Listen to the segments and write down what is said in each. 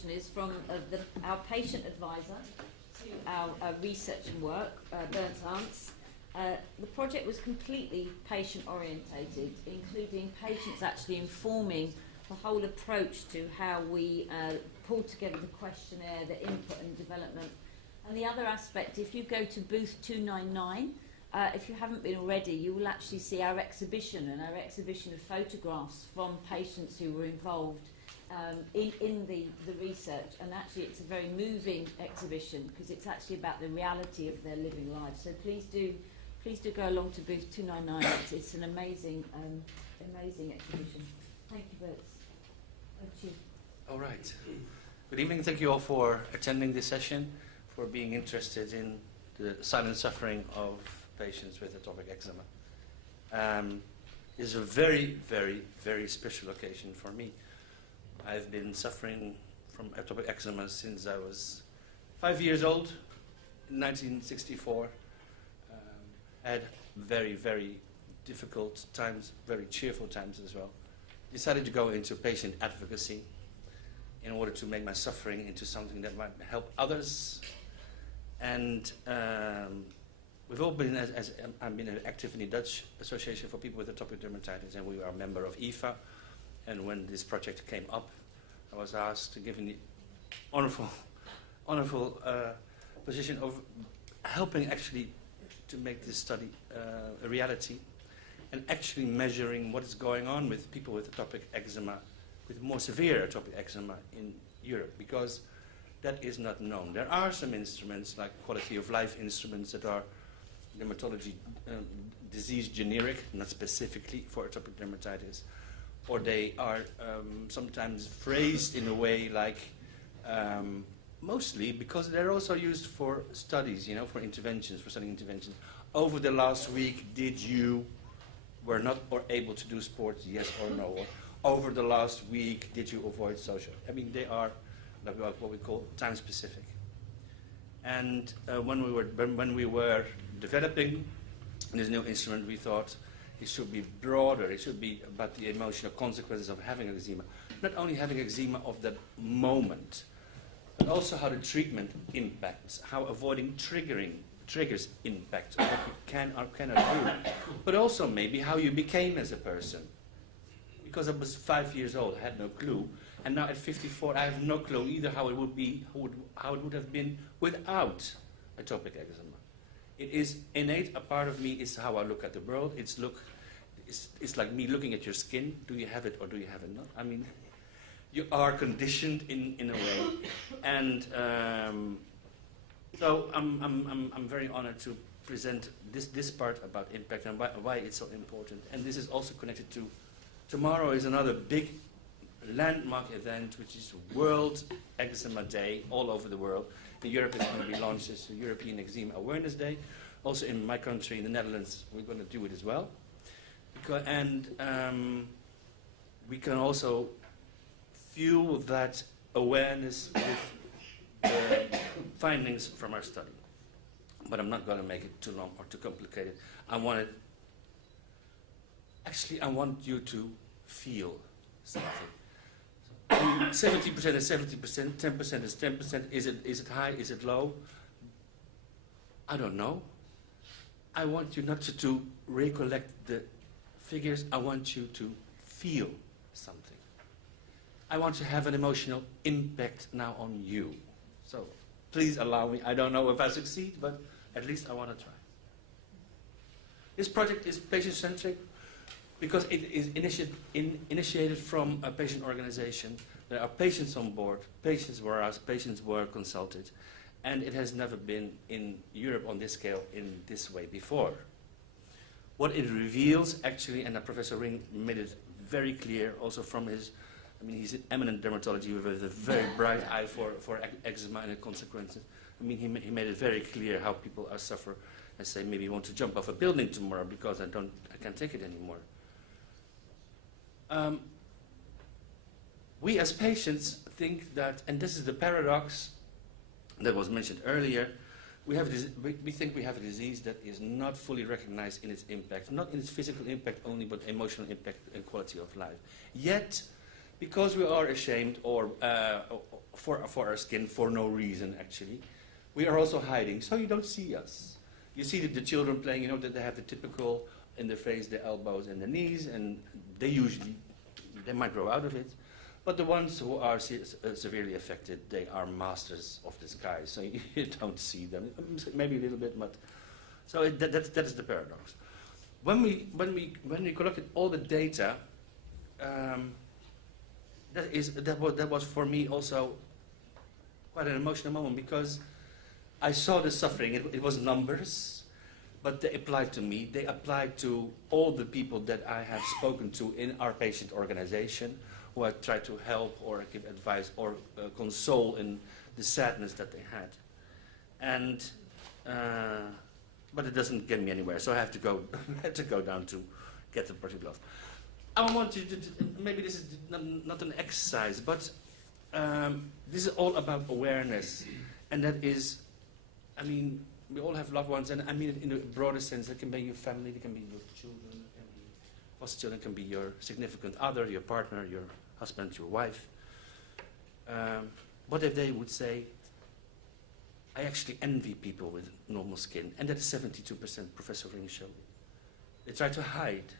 introduction is from our patient advisor to our research and work, Bernd Arents. The project was completely patient-orientated, including patients actually informing the whole approach to how we pull together the questionnaire, the input and development. And the other aspect, if you go to booth 299, if you haven't been already, you will actually see our exhibition and our exhibition of photographs from patients who were involved in the research. And actually it's a very moving exhibition because it's actually about the reality of their living lives. So please do go along to booth 299. It's an amazing exhibition. Thank you, Bert. Over to you. All right. Good evening. Thank you all for attending this session, for being interested in the silent suffering of patients with atopic eczema. It's a very, very, very special occasion for me. I've been suffering from atopic eczema since I was 5 years old, in 1964. Had very, very difficult times, very cheerful times as well. Decided to go into patient advocacy in order to make my suffering into something that might help others. And we've all been, I've been active in the Dutch Association for People with Atopic Dermatitis, and we are a member of EFA. And when this project came up, I was asked to give in the honorable position of helping actually to make this study a reality, and actually measuring what is going on with people with atopic eczema, with more severe atopic eczema in Europe, because that is not known. There are some instruments, like quality of life instruments, that are dermatology disease generic, not specifically for atopic dermatitis, or they are sometimes phrased in a way like, mostly because they're also used for studies, you know, for interventions, for studying interventions. Over the last week, did you were not or able to do sports, yes or no? Or over the last week, did you avoid social? I mean, they are like what we call time specific. And when we were developing this new instrument, we thought it should be broader. It should be about the emotional consequences of having eczema. Not only having eczema of that moment, but also how the treatment impacts, how avoiding triggers impact, what you can or cannot do, but also maybe how you became as a person. Because I was 5 years old, I had no clue, and now at 54, I have no clue either how it would be, how it would have been without atopic eczema. It is innate. A part of me is how I look at the world. It's like me looking at your skin. Do you have it or do you have it not? I mean, you are conditioned in a way, and so I'm very honored to present this part about impact and why it's so important. And this is also connected to tomorrow is another big landmark event, which is World Eczema Day all over the world. In Europe, it's going to be launched as the European Eczema Awareness Day. Also in my country, in the Netherlands, we're going to do it as well. We can also fuel that awareness with the findings from our study. But I'm not going to make it too long or too complicated. I want you to feel something. 70% is 70%, 10% is 10%. Is it high? Is it low? I don't know. I want you not to recollect the figures. I want you to feel something. I want to have an emotional impact now on you. So please allow me. I don't know if I succeed, but at least I want to try. This project is patient-centric because it is initiated from a patient organization. There are patients on board, patients were asked, patients were consulted, and it has never been in Europe on this scale in this way before. What it reveals actually, and Professor Ring made it very clear also from his, I mean, he's an eminent dermatology with a very bright eye for eczema and the consequences. I mean, he made it very clear how people suffer and say, maybe want to jump off a building tomorrow because I can't take it anymore. We as patients think that, and this is the paradox that was mentioned earlier, we think we have a disease that is not fully recognized in its impact, not in its physical impact only, but emotional impact and quality of life. Yet, because we are ashamed or for our skin for no reason actually, we are also hiding, so you don't see us. You see the children playing, you know, that they have the typical in their face, the elbows and the knees, and they might grow out of it. But the ones who are severely affected, they are masters of disguise, so you don't see them. Maybe a little bit, but so that is the paradox. When we collected all the data, that was for me also quite an emotional moment, because I saw the suffering. It was numbers, but they applied to me. They applied to all the people that I have spoken to in our patient organization, who I tried to help or give advice or console in the sadness that they had. And but it doesn't get me anywhere, so I have to go had to go down to get the project off. I want you to maybe this is not an exercise, but this is all about awareness, and that is, I mean, we all have loved ones, and I mean it in a broader sense. It can be your family, it can be your children, it can be foster children, it can be your significant other, your partner, your husband, your wife. What if they would say, I actually envy people with normal skin, and that is 72%, Professor Ring showed. They try to hide.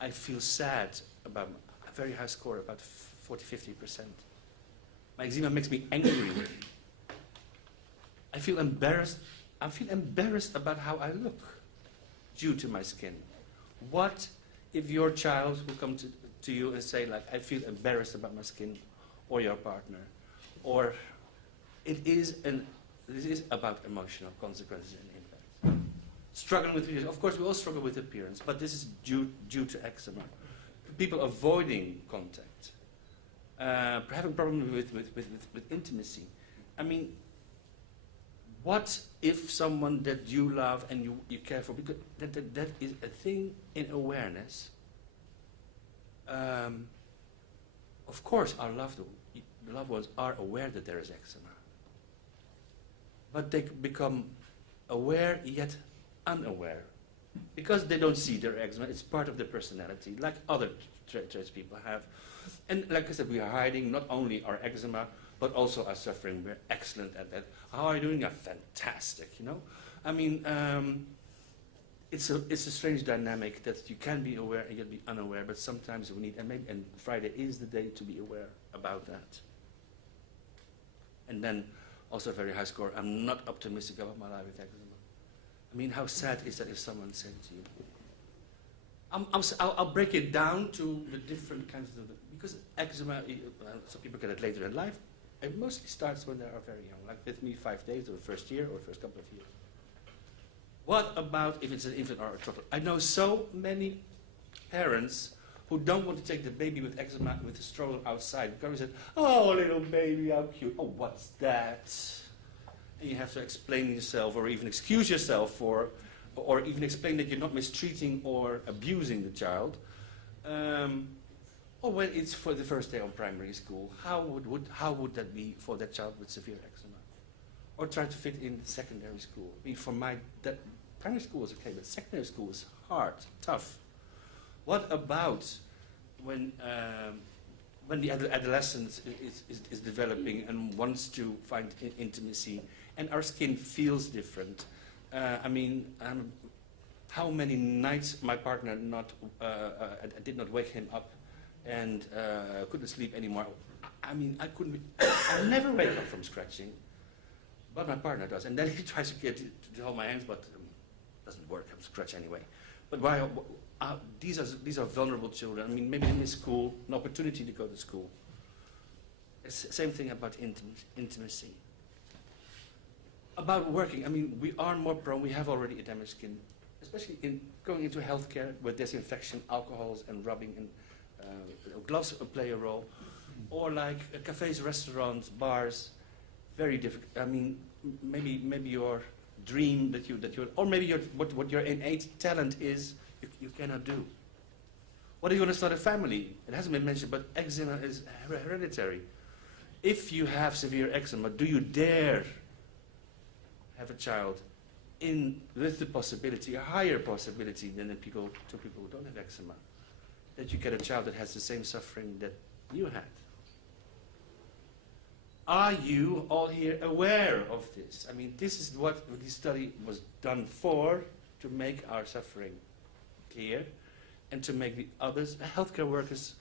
I feel sad about a very high score, about 40–50%. My eczema makes me angry. I feel embarrassed. I feel embarrassed about how I look due to my skin. What if your child will come to you and say, like, I feel embarrassed about my skin, or your partner, or it is about emotional consequences and impact. Struggling with appearance. Of course, we all struggle with appearance, but this is due to eczema. People avoiding contact, having problems with intimacy. I mean, what if someone that you love and you care for, because that is a thing in awareness. Of course, our loved ones are aware that there is eczema, but they become aware yet unaware, because they don't see their eczema. It's part of their personality, like other traits people have. And like I said, we are hiding not only our eczema, but also our suffering. We're excellent at that. How are you doing? Fantastic, you know? I mean, it's a strange dynamic that you can be aware and yet be unaware, but sometimes we need, and Friday is the day to be aware about that. And then also a very high score. I'm not optimistic about my life with eczema. I mean, how sad is that if someone said to you? I'll break it down to the different kinds of, because eczema, some people get it later in life. It mostly starts when they are very young, like with me, 5 days or the first year or the first couple of years. What about if it's an infant or a toddler? I know so many parents who don't want to take the baby with eczema with a stroller outside, because they said, oh, little baby, how cute. Oh, what's that? And you have to explain yourself, or even excuse yourself for, or even explain that you're not mistreating or abusing the child. Or when it's for the first day of primary school, how would that be for that child with severe eczema? Or try to fit in secondary school. I mean, for that primary school is okay, but secondary school is hard, tough. What about when the adolescent is developing and wants to find intimacy, and our skin feels different? I mean, how many nights my partner I did not wake him up and couldn't sleep anymore. I mean, I never wake up from scratching, but my partner does. And then he tries to hold my hands, but doesn't work. I scratch anyway. But these are vulnerable children. I mean, maybe in this school, an opportunity to go to school. It's the same thing about intimacy. About working, I mean, we are more prone. We have already a damaged skin, especially in going into healthcare where disinfection, alcohols, and rubbing and gloves play a role, or like cafes, restaurants, bars, very difficult. I mean, maybe your dream or maybe what your innate talent is, you cannot do. What are you going to start a family? It hasn't been mentioned, but eczema is hereditary. If you have severe eczema, do you dare have a child with the possibility, a higher possibility than two people who don't have eczema, that you get a child that has the same suffering that you had. Are you all here aware of this? I mean, this is what this study was done for, to make our suffering clear and to make the others, healthcare workers,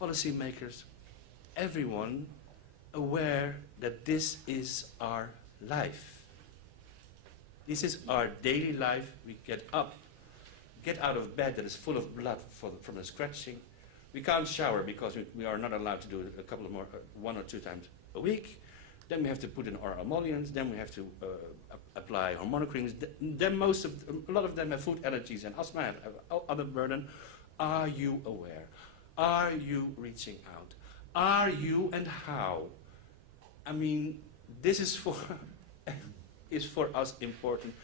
policymakers, everyone aware that this is our life. This is our daily life. We get up, get out of bed that is full of blood from the scratching. We can't shower because we are not allowed to do it a couple of more, 1 or 2 times a week. Then we have to put in our emollients. Then we have to apply hormonal creams. Then a lot of them have food allergies and asthma and other burden. Are you aware? Are you reaching out? Are you, and how? I mean, this is for us important.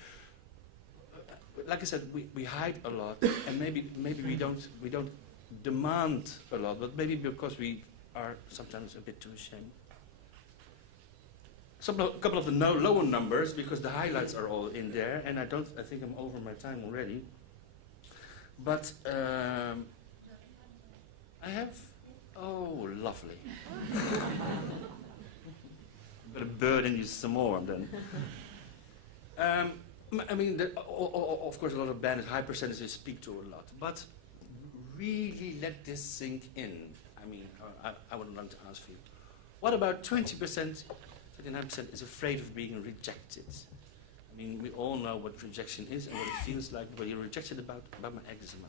Like I said, we hide a lot, and maybe we don't demand a lot, but maybe because we are sometimes a bit too ashamed. A couple of the lower numbers, because the highlights are all in there, and I think I'm over my time already. But I have, oh, lovely. I'm going to burden you some more then. I mean, of course, a lot of bandits, high percentages speak to a lot, but really let this sink in. I mean, I would like to ask you, what about 20%? 39% is afraid of being rejected. I mean, we all know what rejection is and what it feels like when you're rejected about my eczema.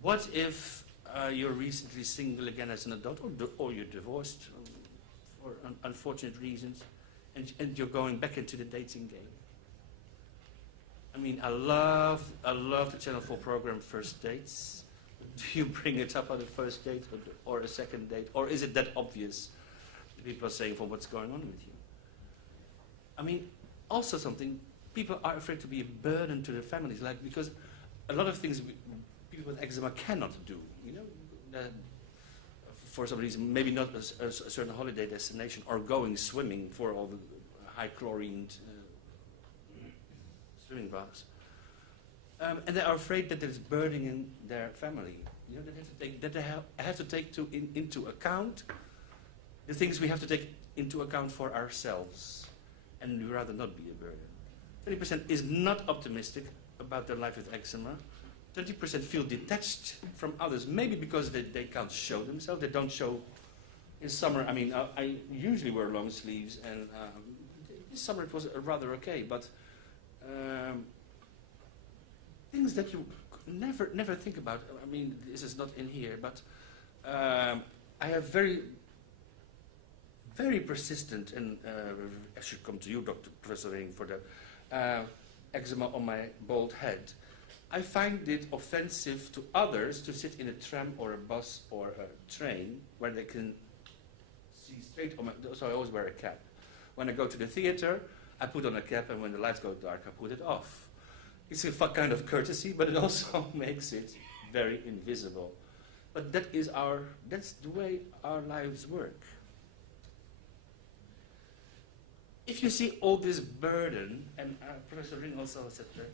What if you're recently single again as an adult, or you're divorced for unfortunate reasons, and you're going back into the dating game? I mean, I love the Channel 4 program First Dates. Do you bring it up on the first date or a second date? Or is it that obvious? People are saying, for what's going on with you? I mean, also something, people are afraid to be a burden to their families, like, because a lot of things people with eczema cannot do, you know, for some reason, maybe not a certain holiday destination, or going swimming for all the high chlorine swimming baths. And they are afraid that it's burdening their family. You know, they have to take into account the things we have to take into account for ourselves, and we'd rather not be a burden. 30% is not optimistic about their life with eczema. 30% feel detached from others, maybe because they can't show themselves. They don't show. In summer, I mean, I usually wear long sleeves, and this summer it was rather okay, but things that you never think about. I mean, this is not in here, but I have very persistent, and I should come to you, Professor Ring, for the eczema on my bald head. I find it offensive to others to sit in a tram or a bus or a train where they can see straight on my, so I always wear a cap. When I go to the theater, I put on a cap, and when the lights go dark, I put it off. It's a kind of courtesy, but it also makes it very invisible. But that's the way our lives work. If you see all this burden, and Professor Ring also said that,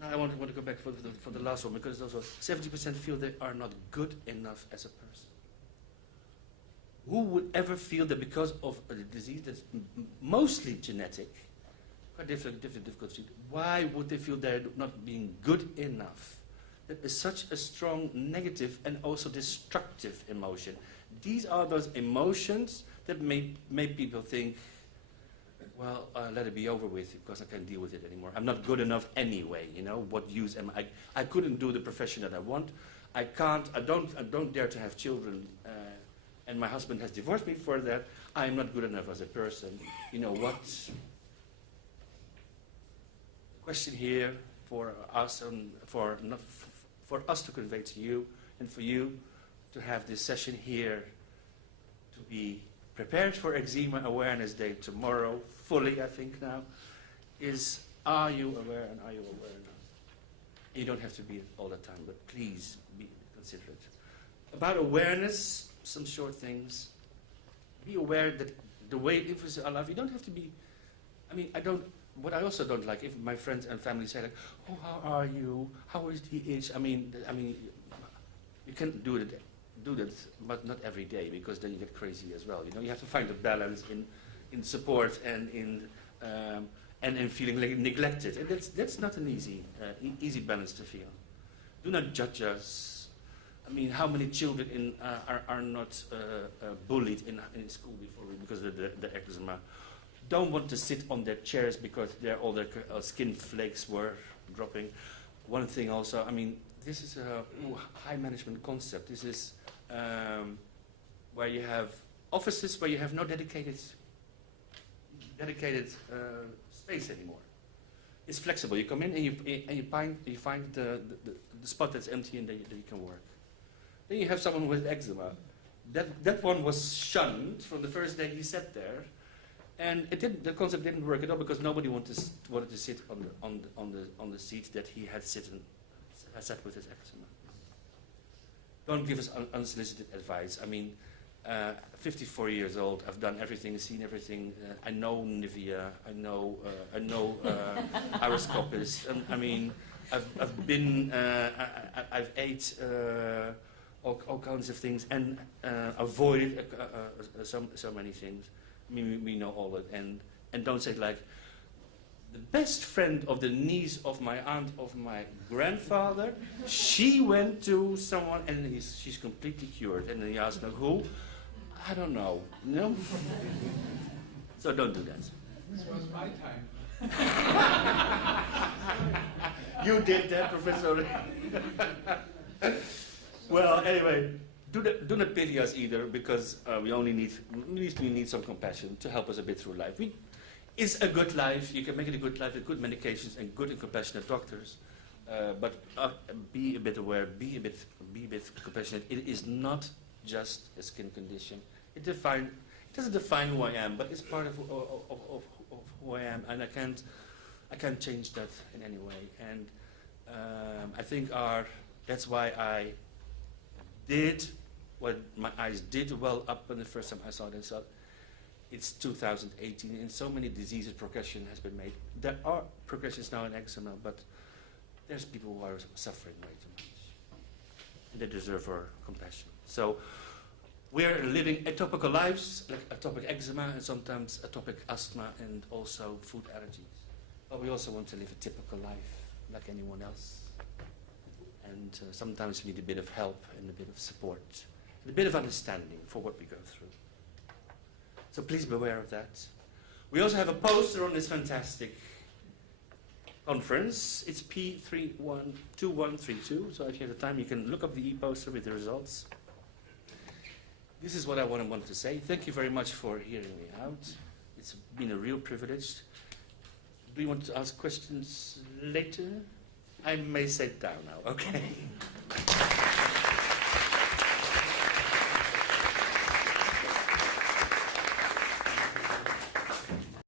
now I want to go back for the last one, because those 70% feel they are not good enough as a person. Who would ever feel that because of a disease that's mostly genetic, quite difficult to treat, why would they feel they're not being good enough? That is such a strong negative and also destructive emotion. These are those emotions that make people think, well, let it be over with because I can't deal with it anymore. I'm not good enough anyway, you know, what use am I? I couldn't do the profession that I want. I don't dare to have children, and my husband has divorced me for that. I'm not good enough as a person. You know what? The question here for us, and for us to convey to you, and for you to have this session here, to be prepared for Eczema Awareness Day tomorrow, fully I think now, is, are you aware and are you aware enough? You don't have to be all the time, but please be considerate. About awareness, some short things. Be aware that the way it influences our life, you don't have to be, I mean, I don't what I also don't like, if my friends and family say like, "Oh, how are you? How is the itch?" I mean, you can do that, but not every day, because then you get crazy as well. You know, you have to find a balance in support and in feeling like neglected, and that's not an easy balance to feel. Do not judge us. I mean, how many children are not bullied in school because of the eczema? Don't want to sit on their chairs because all their skin flakes were dropping. One thing also, I mean, this is a high management concept. This is where you have offices where you have no dedicated space anymore. It's flexible. You come in and you find the spot that's empty, and then you can work. Then you have someone with eczema. That one was shunned from the first day he sat there. And the concept didn't work at all, because nobody wanted to sit on the seat that he had sat with his eczema. Don't give us unsolicited advice. I mean, 54 years old. I've done everything, seen everything. I know Nivea. I know Aeroscopis. I mean, I've been. I've ate all kinds of things and avoided so many things. I mean, we know all that, and don't say like, the best friend of the niece of my aunt of my grandfather, she went to someone and she's completely cured. And then he asked, like, who? I don't know. No. So don't do that. This was my time. You did that, Professor. Well, anyway. Do not pity us either, because we need some compassion to help us a bit through life. It's a good life. You can make it a good life with good medications and good and compassionate doctors. But be a bit aware. Be a bit compassionate. It is not just a skin condition. It doesn't define who I am, but it's part of who I am, and I can't change that in any way. And I think that's why I did what my eyes did well up when the first time I saw it. So it's 2018, and so many diseases progression has been made. There are progressions now in eczema, but there's people who are suffering way too much, and they deserve our compassion. So we're living atopical lives, like atopic eczema, and sometimes atopic asthma, and also food allergies. But we also want to live a typical life like anyone else. And sometimes we need a bit of help and a bit of support, and a bit of understanding for what we go through. So please be aware of that. We also have a poster on this fantastic conference. It's P212132. So if you have the time, you can look up the e-poster with the results. This is what I wanted to say. Thank you very much for hearing me out. It's been a real privilege. Do you want to ask questions later? I may sit down now, okay?